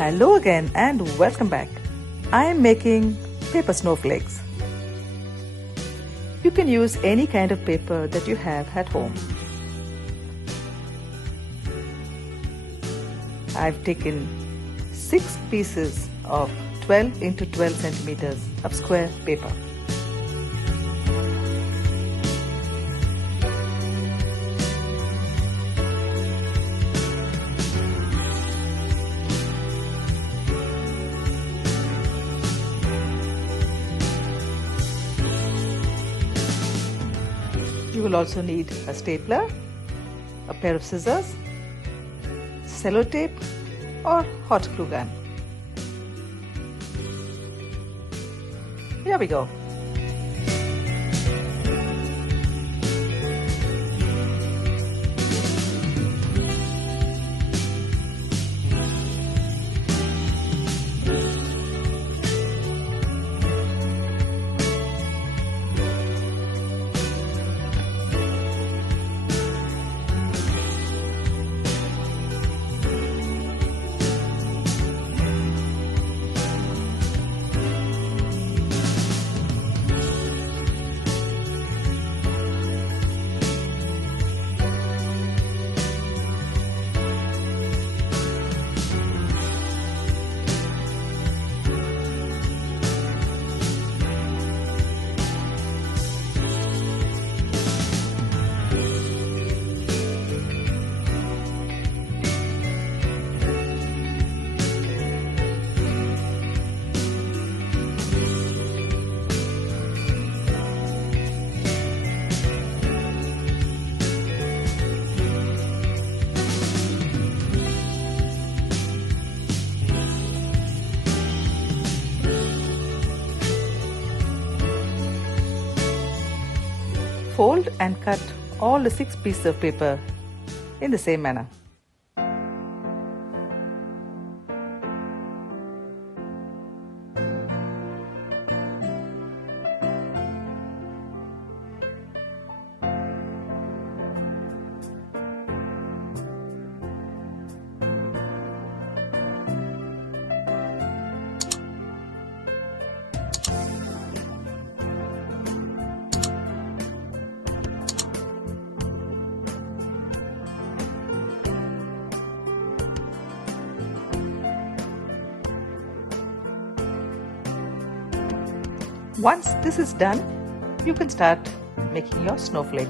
Hello again and welcome back. I am making paper snowflakes. You can use any kind of paper that you have at home. I've taken 6 pieces of 12 into 12 centimeters of square paper. You will also need a stapler, a pair of scissors, sellotape or hot glue gun. Here we go. Fold and cut all the 6 pieces of paper in the same manner. Once this is done, you can start making your snowflake.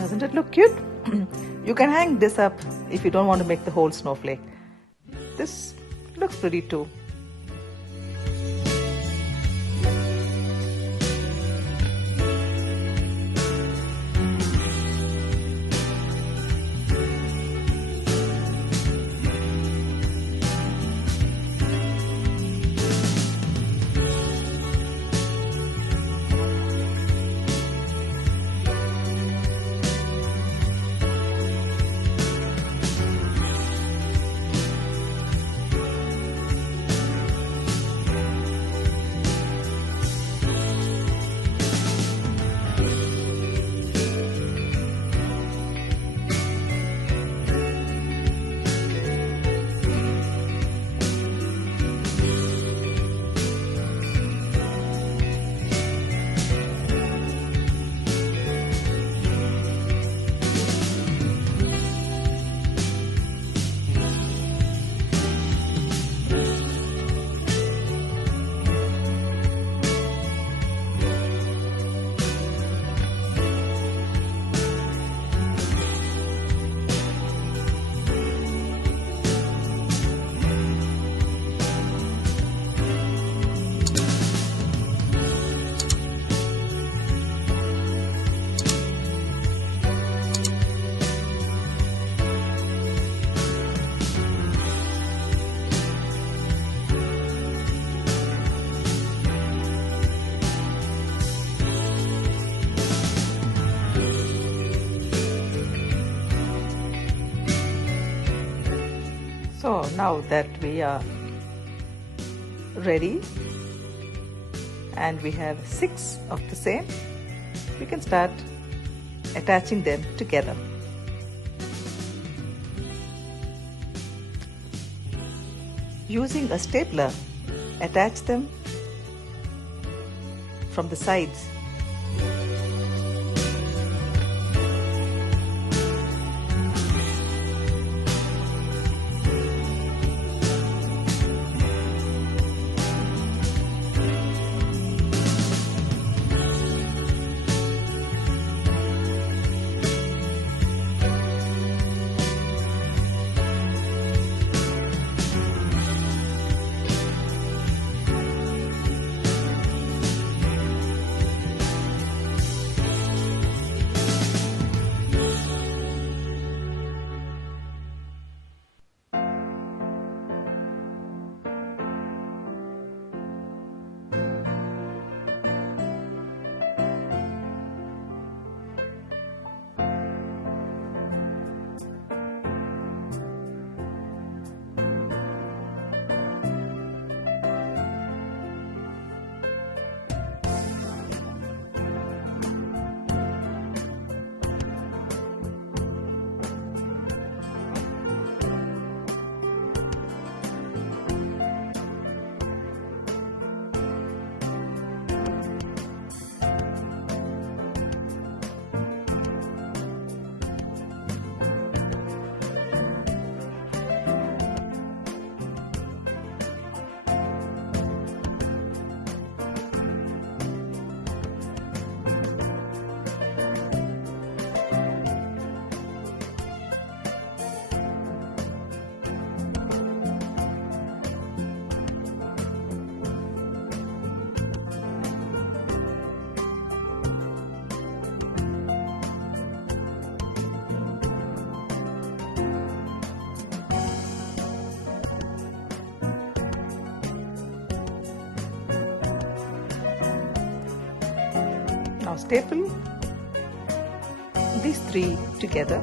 Doesn't it look cute? You can hang this up if you don't want to make the whole snowflake. This looks pretty too. Now that we are ready and we have 6 of the same, we can start attaching them together. Using a stapler, attach them from the sides. Now staple these 3 together.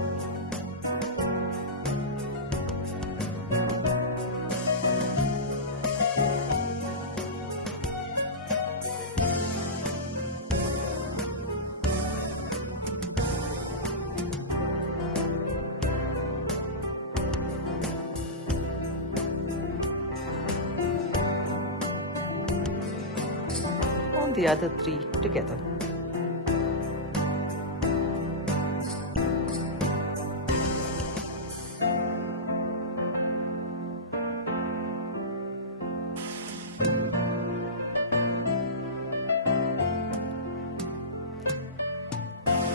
On the other 3 together.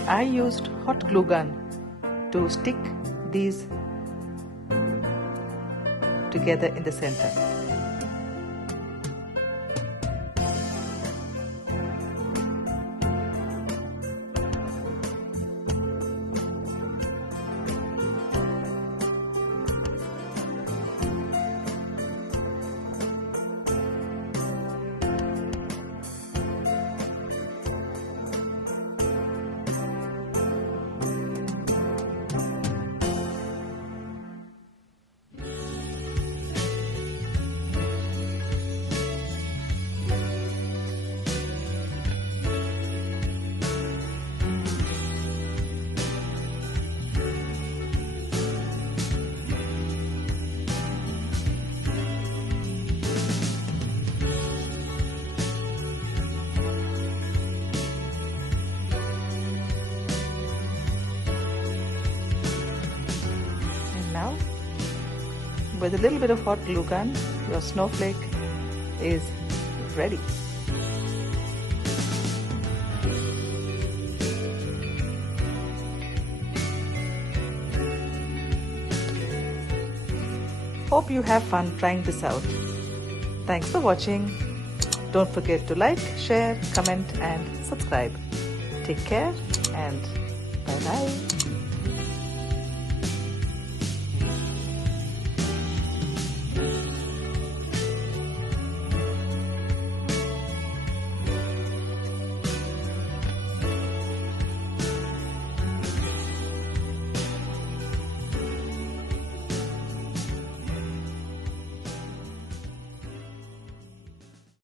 I used hot glue gun to stick these together in the center. Now, with a little bit of hot glue gun, your snowflake is ready. Hope you have fun trying this out. Thanks for watching. Don't forget to like, share, comment and subscribe. Take care and bye-bye.